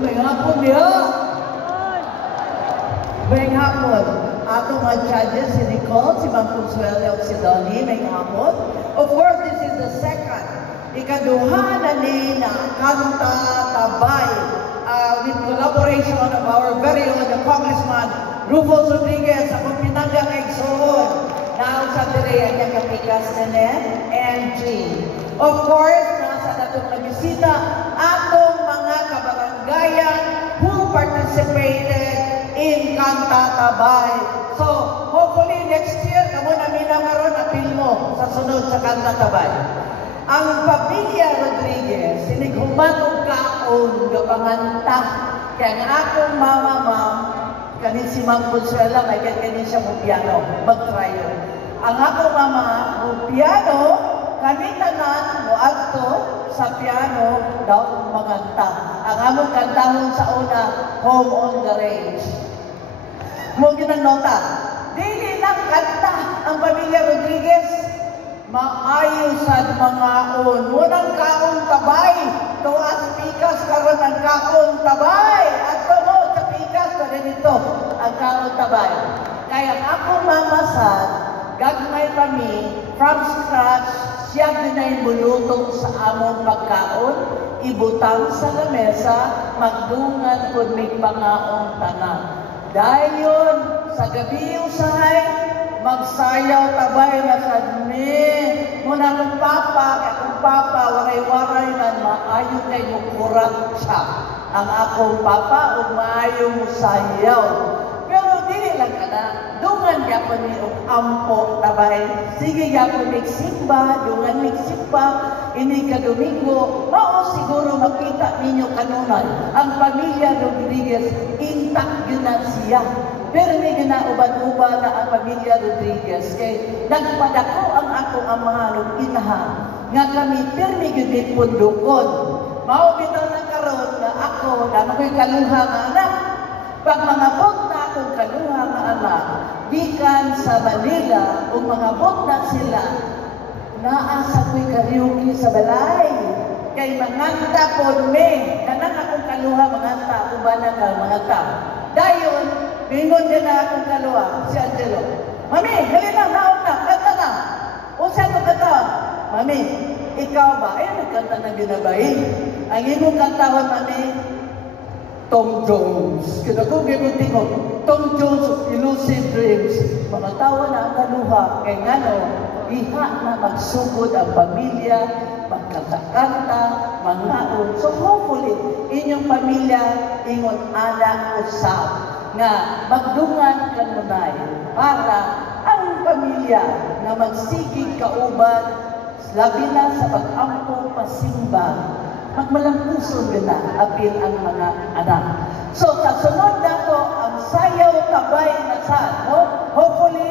May hapon niya. May hapon. Ato mga judges, si Nicole, si Ma'am Consuelo, si Donnie, may hapon. Of course, this is the second. Ikaduha na ni na Kanta Tabay with collaboration of our very own Congressman Rufus Rodriguez, akong pinanggang Exoon. Now, sa dire, ang kapikas na and Jean. Of course, nasa natong nabisita, atong mga kabaranggayan who participated in Kanta Tabay. So, hopefully next year, kamo na minamaron na filmo sa sunod sa Kanta Tabay. Ang pamilya Rodriguez, sinighuman og kaon gapanganta kaya nga akong ma'am, kanin si Ma'am Consuela, may kanin siya mo piano, mag-tryo. Ang akong mama, mo piano, kami tanan mo adto sa piano daw maganta. Ang among kantahon sa una, Home on the Range. Mo ginanota, dili lang kanta ang pamilya Rodriguez, maayo sa mga on. Munang kaon tabay, tuas pikas karon ang kaon tabay. At mo sa pikas pa ganito ang kaon tabay. Kaya akong mamasad, gagmay kami from scratch, siya dinay mulutong sa among pagkaon, ibutang sa lamesa, magdungan kung may pangaong tanan. Dayon, sa gabi usahay, magsayaw tabay na sadmi. Muna kong papa, waray-waray na maayo kayo kurat siya. Ang akong papa, maayo mo sayaw. Pero dili lang ka na, dungan yapon ni ampo tabay. Sige yapon nagsimba, dungan nagsimba, ini ka Domingo, mao siguro makita ninyo kanunan. Ang pamilya Rodriguez, intact yun na siya. Pero may ginauban-uban na ang pamilya Rodriguez. Kaya nagpadako ang akong amahan inaha. Nga kami, pirmi ginit pundukon. Mao bitaw na karon na ako, na mako'y kaluha nga anak. Pag mga bot na akong kaluha nga anak, bikan sa Manila, o mga bot na sila, naasa ko'y karaoke sa balay. Kay manganta po me, kanang akong kaluha manganta, ubanan ka manganta. Dayon, bingon din na akong kaluha, si Angelo. Mami, halina, naon na, kanta na. Unsa ko kanta? Mami, ikaw ba? Ay, nagkanta na ginabay. Ang imong kantahon, Mami, Tom Jones. Kita ko gimong tingog, Tom Jones of Elusive Dreams. Mga tawa na ang kaluha, kay ngano, iha na magsugod ang pamilya, magkanta-kanta, mangaon. So hopefully, inyong pamilya, ingon anak usap nga magdungan kanunay para ang pamilya na magsigig kauban, labi na sa pag-ampo pasimba, magmalampuson na apil ang mga anak. So, sa sunod na to, ang sayaw tabay na sa, no? Hopefully,